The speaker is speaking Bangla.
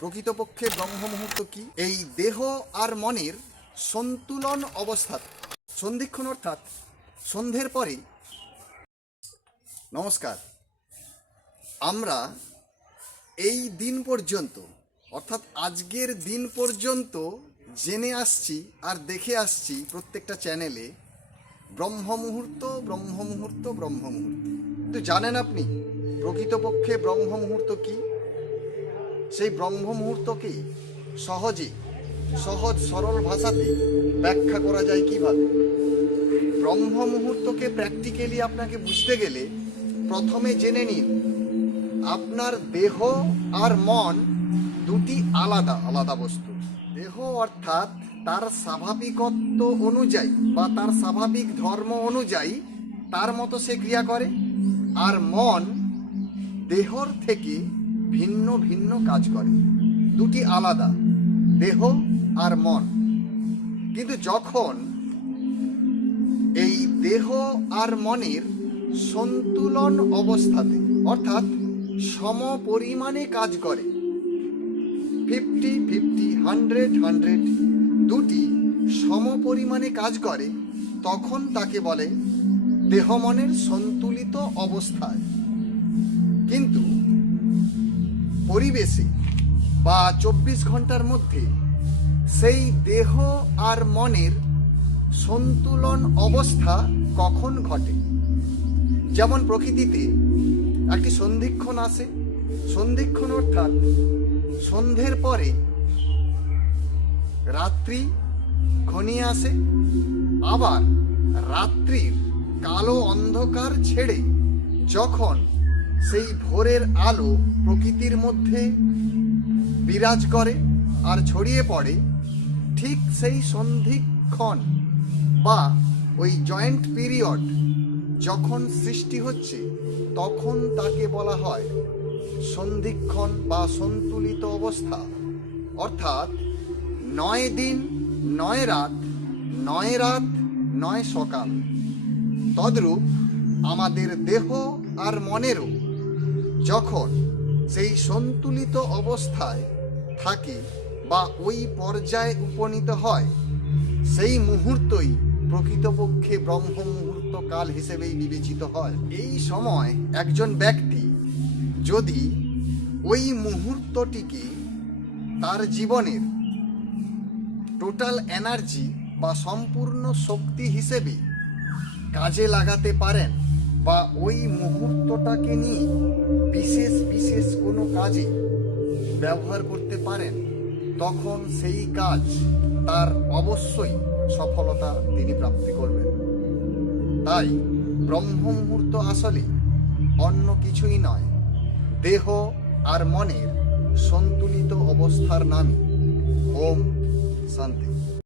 প্রকৃতপক্ষে ব্রহ্ম মুহূর্ত কি? এই দেহ আর মনের সন্তুলন অবস্থা সন্ধিক্ষণ অর্থাৎ সন্ধ্যের পরে। নমস্কার। আমরা এই দিন পর্যন্ত অর্থাৎ আজকের দিন পর্যন্ত জেনে আসছি আর দেখে আসছি প্রত্যেকটা চ্যানেলে ব্রহ্ম মুহূর্ত ব্রহ্ম মুহূর্ত ব্রহ্ম মুহূর্ত। কিন্তু জানেন আপনি প্রকৃতপক্ষে ব্রহ্ম মুহূর্ত কি? সেই ব্রহ্ম মুহূর্তকে সহজ সরল ভাষাতে ব্যাখ্যা করা যায় কিভাবে? ব্রহ্ম মুহূর্তকে প্র্যাকটিক্যালি আপনাকে বুঝতে গেলে প্রথমে জেনে নিন আপনার দেহ আর মন দুটি আলাদা আলাদা বস্তু। দেহ অর্থাৎ তার স্বাভাবিকত্ব অনুযায়ী বা তার স্বাভাবিক ধর্ম অনুযায়ী তার মতো সে ক্রিয়া করে, আর মন দেহর থেকে ভিন্ন ভিন্ন কাজ করে। দুটি আলাদা, দেহ আর মন। কিন্তু যখন এই দেহ আর মনের সন্তুলন অবস্থাতে অর্থাৎ সম পরিমাণে কাজ করে, 50-50, 100-100, দুটি সম পরিমাণে কাজ করে, তখন তাকে বলে দেহ মনের সন্তুলিত অবস্থায়। কিন্তু পরিবেশে বা 24 ঘন্টার মধ্যে সেই দেহ আর মনের সন্তুলন অবস্থা কখন ঘটে? যেমন প্রকৃতিতে একটি সন্ধিক্ষণ আসে। সন্ধিক্ষণ অর্থাৎ সন্ধ্যের পরে রাত্রি ঘনিয়ে আসে, আবার রাত্রির কালো অন্ধকার ছেড়ে যখন সেই ভোরের আলো প্রকৃতির মধ্যে বিরাজ করে আর ছড়িয়ে পড়ে, ঠিক সেই সন্ধিক্ষণ বা ওই জয়েন্ট পিরিয়ড যখন সৃষ্টি হচ্ছে, তখন তাকে বলা হয় সন্ধিক্ষণ বা সন্তুলিত অবস্থা। অর্থাৎ 9 দিন 9 রাত, 9 রাত 9 সকাল। তদ্রূপ আমাদের দেহ আর মনেরও যখন সেই সন্তুলিত অবস্থায় থাকে বা ওই পর্যায়ে উপনীত হয়, সেই মুহূর্তই প্রকৃতপক্ষে ব্রহ্ম মুহূর্ত কাল হিসেবেই বিবেচিত হয়। এই সময় একজন ব্যক্তি যদি ওই মুহূর্তটিকে তার জীবনের টোটাল এনার্জি বা সম্পূর্ণ শক্তি হিসেবে কাজে লাগাতে পারেন বা ওই মুহূর্তটাকে নিয়ে বিশেষ কোনো কাজে ব্যবহার করতে পারেন, তখন সেই কাজ তার অবশ্যই সফলতা তিনি প্রাপ্তি করবেন। তাই ব্রহ্ম মুহূর্ত আসলে অন্য কিছুই নয়, দেহ আর মনের সন্তুলিত অবস্থার নামই। ওম শান্তি।